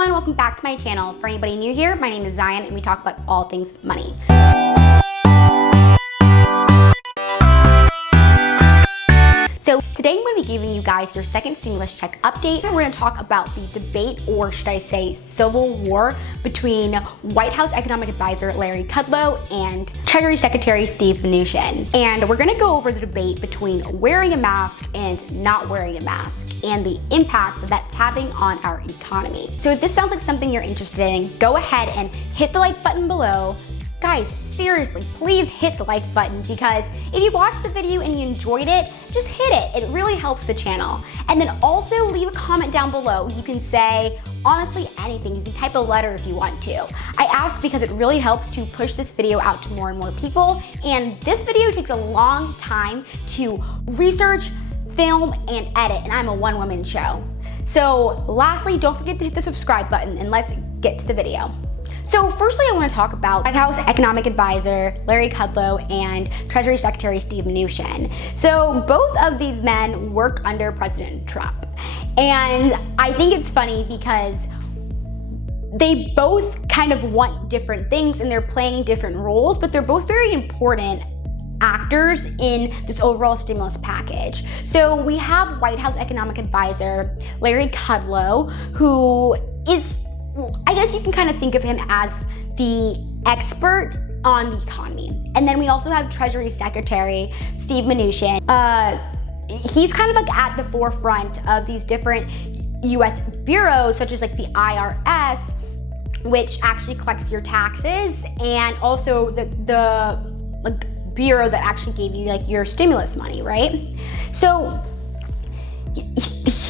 everyone, welcome back to my channel. For anybody new here, my name is Zion and we talk about all things money. So today I'm going to be giving you guys your second stimulus check update. And we're going to talk about the debate, or should I say civil war, between White House economic advisor Larry Kudlow and Treasury Secretary Steve Mnuchin. And we're going to go over the debate between wearing a mask and not wearing a mask and the impact that that's having on our economy. So if this sounds like something you're interested in, go ahead and hit the like button below. Guys, seriously, please hit the like button, because if you watched the video and you enjoyed it, just hit it. It really helps the channel. And then also leave a comment down below. You can say, honestly, anything. You can type a letter if you want to. I ask because it really helps to push this video out to more and more people. And this video takes a long time to research, film, and edit, and I'm a one-woman show. So lastly, don't forget to hit the subscribe button, and let's get to the video. So firstly, I want to talk about White House economic advisor Larry Kudlow and Treasury Secretary Steve Mnuchin. So both of these men work under President Trump. And I think it's funny because they both kind of want different things and they're playing different roles, but they're both very important actors in this overall stimulus package. So we have White House economic advisor Larry Kudlow, who is, I guess you can kind of think of him as the expert on the economy. And then we also have Treasury Secretary Steve Mnuchin. He's kind of like at the forefront of these different US bureaus, such as like the IRS, which actually collects your taxes, and also the like bureau that actually gave you like your stimulus money, right? So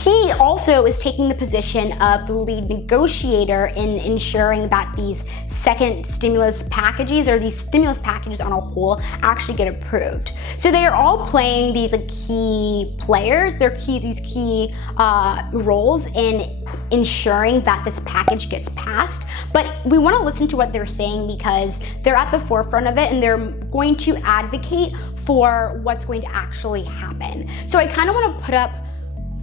he also is taking the position of the lead negotiator in ensuring that these second stimulus packages, or these stimulus packages on a whole, actually get approved. So they are all playing these like key players, these key roles in ensuring that this package gets passed. But we want to listen to what they're saying because they're at the forefront of it and they're going to advocate for what's going to actually happen. So I kind of want to put up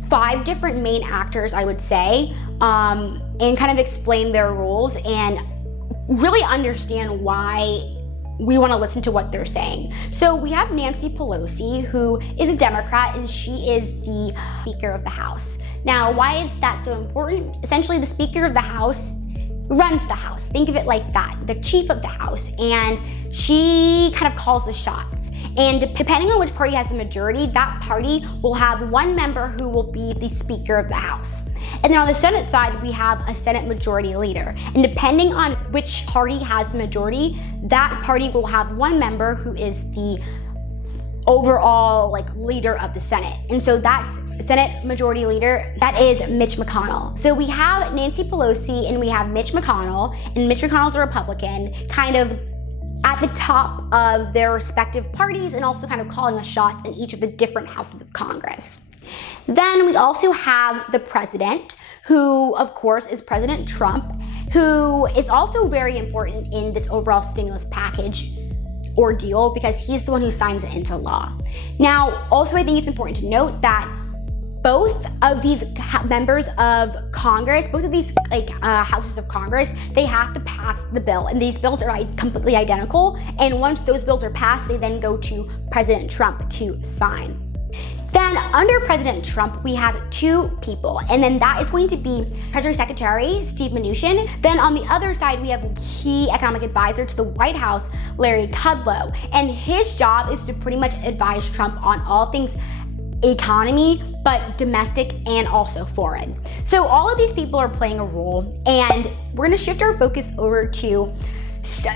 5 different main actors, I would say, and kind of explain their roles and really understand why we want to listen to what they're saying. So we have Nancy Pelosi, who is a Democrat, and she is the Speaker of the House. Now, why is that so important? Essentially, the Speaker of the House runs the House. Think of it like that, the chief of the House, and she kind of calls the shots. And depending on which party has the majority, that party will have one member who will be the Speaker of the House. And then on the Senate side, we have a Senate Majority Leader. And depending on which party has the majority, that party will have one member who is the overall like leader of the Senate. And so that's Senate Majority Leader, that is Mitch McConnell. So we have Nancy Pelosi and we have Mitch McConnell, and Mitch McConnell's a Republican, kind of at the top of their respective parties and also kind of calling the shots in each of the different houses of Congress. Then we also have the president, who of course is President Trump, who is also very important in this overall stimulus package ordeal because he's the one who signs it into law. Now, also I think it's important to note that both of these members of Congress, both of these houses of Congress, they have to pass the bill, and these bills are completely identical. And once those bills are passed, they then go to President Trump to sign. Then under President Trump, we have 2 people, and then that is going to be Treasury Secretary Steve Mnuchin. Then on the other side, we have key economic advisor to the White House, Larry Kudlow, and his job is to pretty much advise Trump on all things economy, but domestic and also foreign. So all of these people are playing a role, and we're going to shift our focus over to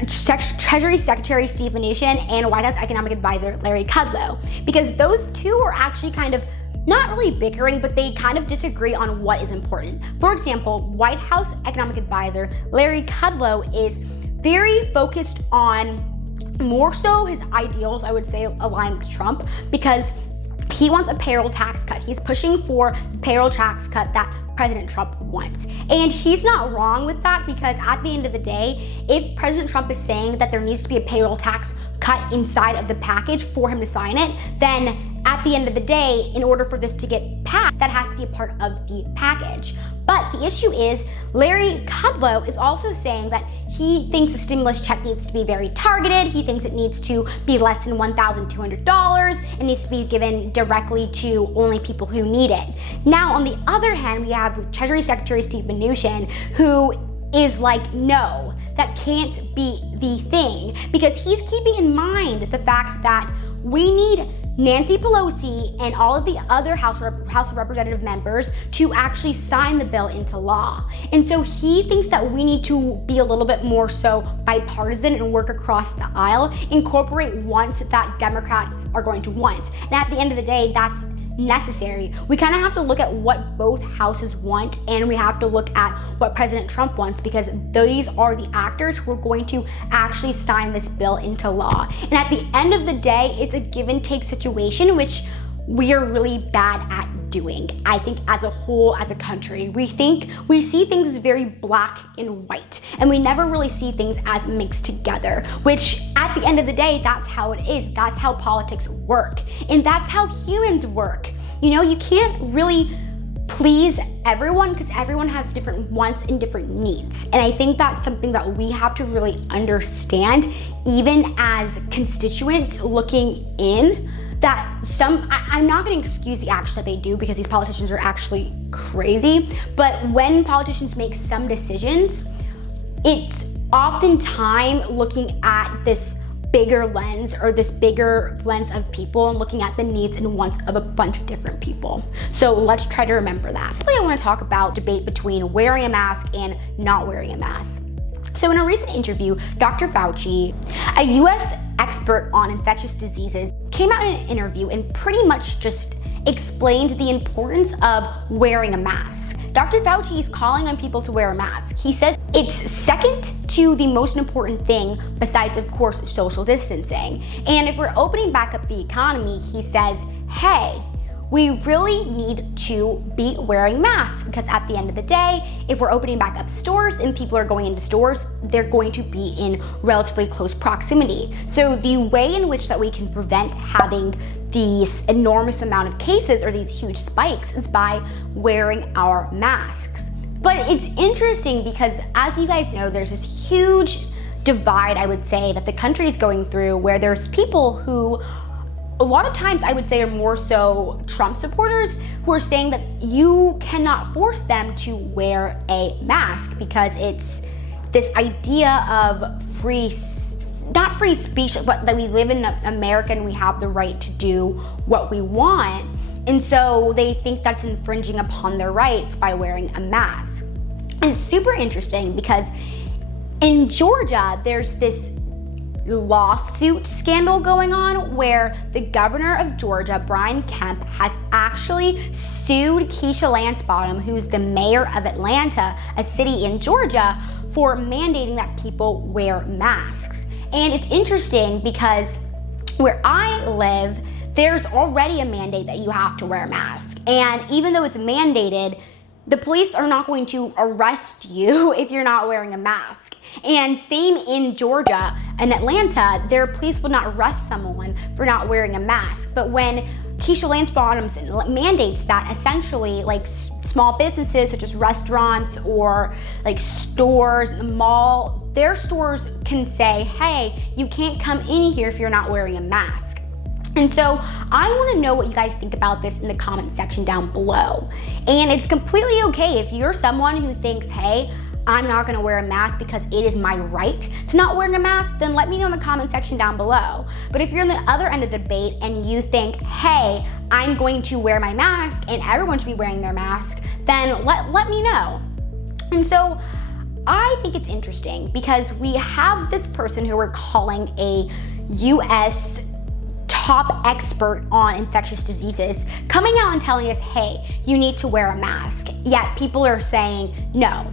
Treasury Secretary Steve Mnuchin and White House economic advisor Larry Kudlow, because those two are actually kind of not really bickering, but they kind of disagree on what is important. For example, White House economic advisor Larry Kudlow is very focused on more so his ideals, I would say, align with Trump, because he wants a payroll tax cut. He's pushing for the payroll tax cut that President Trump wants. And he's not wrong with that, because at the end of the day, if President Trump is saying that there needs to be a payroll tax cut inside of the package for him to sign it, then at the end of the day, in order for this to get passed, that has to be a part of the package. But the issue is, Larry Kudlow is also saying that he thinks the stimulus check needs to be very targeted. He thinks it needs to be less than $1,200. It needs to be given directly to only people who need it. Now, on the other hand, we have Treasury Secretary Steve Mnuchin, who is like, no, that can't be the thing, because he's keeping in mind the fact that we need Nancy Pelosi and all of the other House of Representative members to actually sign the bill into law. And so he thinks that we need to be a little bit more so bipartisan and work across the aisle, incorporate wants that Democrats are going to want. And at the end of the day, that's necessary. We kind of have to look at what both houses want, and we have to look at what President Trump wants, because these are the actors who are going to actually sign this bill into law. And at the end of the day, it's a give and take situation, which we are really bad at doing. I think as a whole, as a country, we see things as very black and white, and we never really see things as mixed together, which at the end of the day, that's how it is. That's how politics work. And that's how humans work. You know, you can't really please everyone because everyone has different wants and different needs. And I think that's something that we have to really understand, even as constituents looking in, that I'm not going to excuse the action that they do, because these politicians are actually crazy, but when politicians make some decisions, it's oftentimes looking at this bigger lens, or this bigger lens of people, and looking at the needs and wants of a bunch of different people. So let's try to remember that. Today I want to talk about debate between wearing a mask and not wearing a mask. So in a recent interview, Dr. Fauci, a US expert on infectious diseases, came out in an interview and pretty much just explained the importance of wearing a mask. Dr. Fauci is calling on people to wear a mask. He says it's second to the most important thing, besides, of course, social distancing. And if we're opening back up the economy, he says, hey, we really need to be wearing masks, because at the end of the day, if we're opening back up stores and people are going into stores, they're going to be in relatively close proximity. So the way in which that we can prevent having these enormous amount of cases or these huge spikes is by wearing our masks. But it's interesting because, as you guys know, there's this huge divide, I would say, that the country is going through, where there's people who a lot of times I would say are more so Trump supporters, who are saying that you cannot force them to wear a mask, because it's this idea of not free speech, but that we live in America and we have the right to do what we want. And so they think that's infringing upon their rights by wearing a mask. And it's super interesting because in Georgia, there's this lawsuit scandal going on where the governor of Georgia, Brian Kemp, has actually sued Keisha Lance Bottom, who's the mayor of Atlanta, a city in Georgia, for mandating that people wear masks. And it's interesting because where I live, there's already a mandate that you have to wear a mask. And even though it's mandated, the police are not going to arrest you if you're not wearing a mask. And same in Georgia and Atlanta, their police would not arrest someone for not wearing a mask. But when Keisha Lance Bottoms mandates that, essentially like small businesses such as restaurants or like stores, the mall, their stores can say, hey, you can't come in here if you're not wearing a mask. And so I want to know what you guys think about this in the comment section down below. And it's completely okay if you're someone who thinks, hey, I'm not going to wear a mask because it is my right to not wear a mask, then let me know in the comment section down below. But if you're on the other end of the debate and you think, hey, I'm going to wear my mask and everyone should be wearing their mask, then let me know. And so I think it's interesting because we have this person who we're calling a US top expert on infectious diseases coming out and telling us, hey, you need to wear a mask. Yet people are saying, no,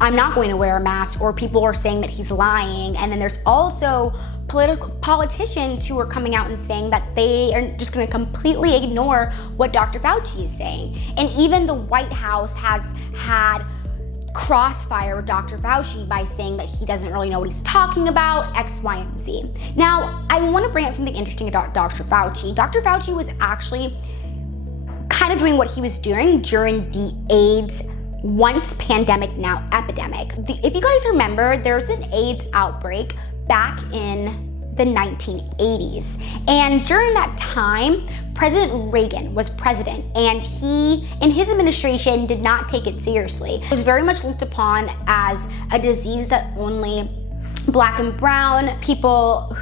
I'm not going to wear a mask, or people are saying that he's lying. And then there's also politicians who are coming out and saying that they are just going to completely ignore what Dr. Fauci is saying. And even the White House has had crossfire with Dr. Fauci by saying that he doesn't really know what he's talking about, X, Y, and Z. Now, I want to bring up something interesting about Dr. Fauci. Dr. Fauci was actually kind of doing what he was doing during the AIDS once pandemic, now epidemic. If you guys remember, there was an AIDS outbreak back in the 1980s. And during that time, President Reagan was president, and he, in his administration, did not take it seriously. It was very much looked upon as a disease that only black and brown people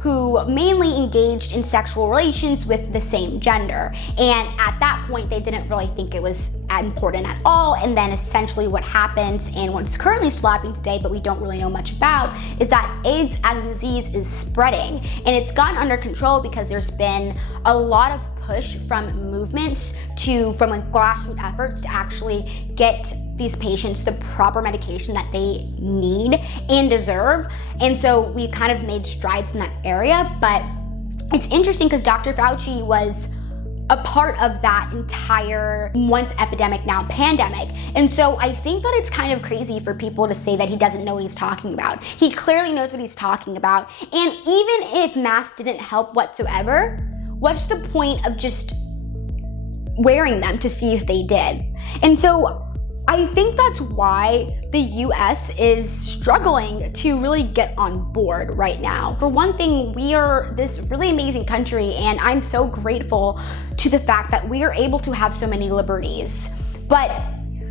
who mainly engaged in sexual relations with the same gender. And at that point, they didn't really think it was important at all. And then essentially what happens, and what's currently still happening today, but we don't really know much about, is that AIDS as a disease is spreading. And it's gotten under control because there's been a lot of push from movements from like grassroots efforts to actually get these patients the proper medication that they need and deserve. And so we kind of made strides in that area, but it's interesting because Dr. Fauci was a part of that entire once epidemic, now pandemic. And so I think that it's kind of crazy for people to say that he doesn't know what he's talking about. He clearly knows what he's talking about. And even if masks didn't help whatsoever, what's the point of just wearing them to see if they did? And so I think that's why the US is struggling to really get on board right now. For one thing, we are this really amazing country, and I'm so grateful to the fact that we are able to have so many liberties. But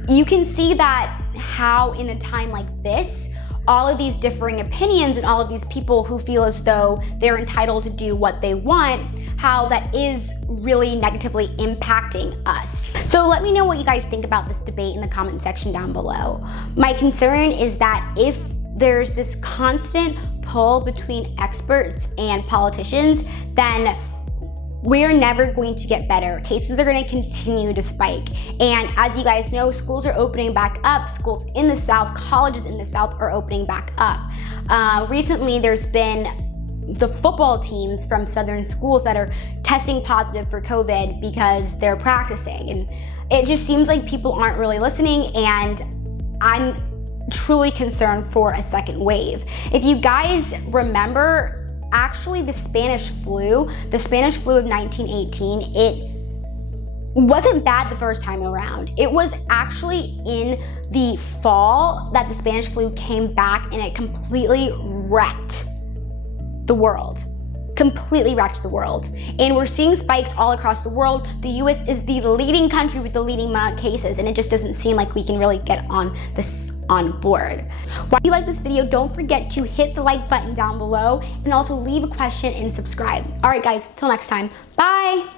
you can see that how in a time like this, all of these differing opinions and all of these people who feel as though they're entitled to do what they want, how that is really negatively impacting us. So let me know what you guys think about this debate in the comment section down below. My concern is that if there's this constant pull between experts and politicians, then we're never going to get better. Cases are going to continue to spike. And as you guys know, schools are opening back up. Schools in the South, colleges in the South are opening back up. Recently, there's been the football teams from Southern schools that are testing positive for COVID because they're practicing. And it just seems like people aren't really listening, and I'm truly concerned for a second wave. If you guys remember, actually the Spanish flu of 1918, it wasn't bad the first time around. It was actually in the fall that the Spanish flu came back, and it completely wrecked the world. Completely wrecked the world. And we're seeing spikes all across the world. The US is the leading country with the leading amount of cases, and it just doesn't seem like we can really get on board. If you like this video, don't forget to hit the like button down below, and also leave a question and subscribe. All right guys, till next time, bye.